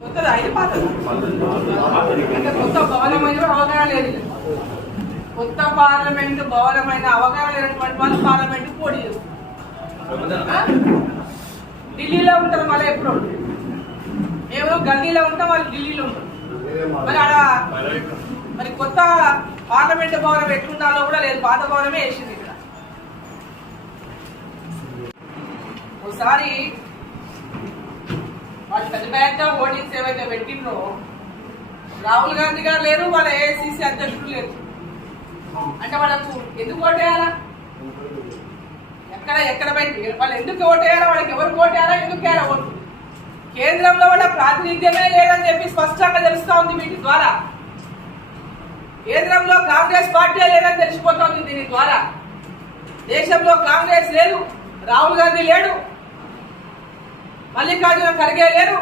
కొత్త భవనమైన అవగాహన లేదు. కొత్త పార్లమెంట్ భవనమైన అవగాహన లేనటువంటి వాళ్ళు పార్లమెంట్ పోటీ చేస్తారు. ఢిల్లీలో ఉంటారు, మళ్ళీ ఎప్పుడు మేము గల్లీలో ఉంటాం, వాళ్ళు ఢిల్లీలో ఉంటారు. మరి ఆడ మరి కొత్త పార్లమెంట్ భవనం ఎట్లుండాలో కూడా లేదు, పాత భవనమే వేసింది. ఇక్కడ ఒకసారి వాళ్ళు పెద్ద పెద్ద హోర్డింగ్స్ ఏవైతే పెట్టిండ్రో, రాహుల్ గాంధీ గారు లేరు, వాళ్ళ ఏఐసిసి అధ్యక్షుడు లేరు. అంటే వాళ్ళకు ఎందుకు ఓటేయాలా? ఎక్కడ పెట్టి వాళ్ళు ఎందుకు ఓటేయాలా? వాళ్ళకి ఎవరు ఓటేయాలా? ఎందుకు వేయాలా ఓటు? కేంద్రంలో వాళ్ళ ప్రాతినిధ్యమే లేదని చెప్పి స్పష్టంగా తెలుస్తా ఉంది వీటి ద్వారా. కేంద్రంలో కాంగ్రెస్ పార్టీ లేదని తెలిసిపోతుంది దీని ద్వారా. దేశంలో కాంగ్రెస్ లేదు, రాహుల్ గాంధీ లేడు, మల్లికార్జున ఖర్గే లేరు,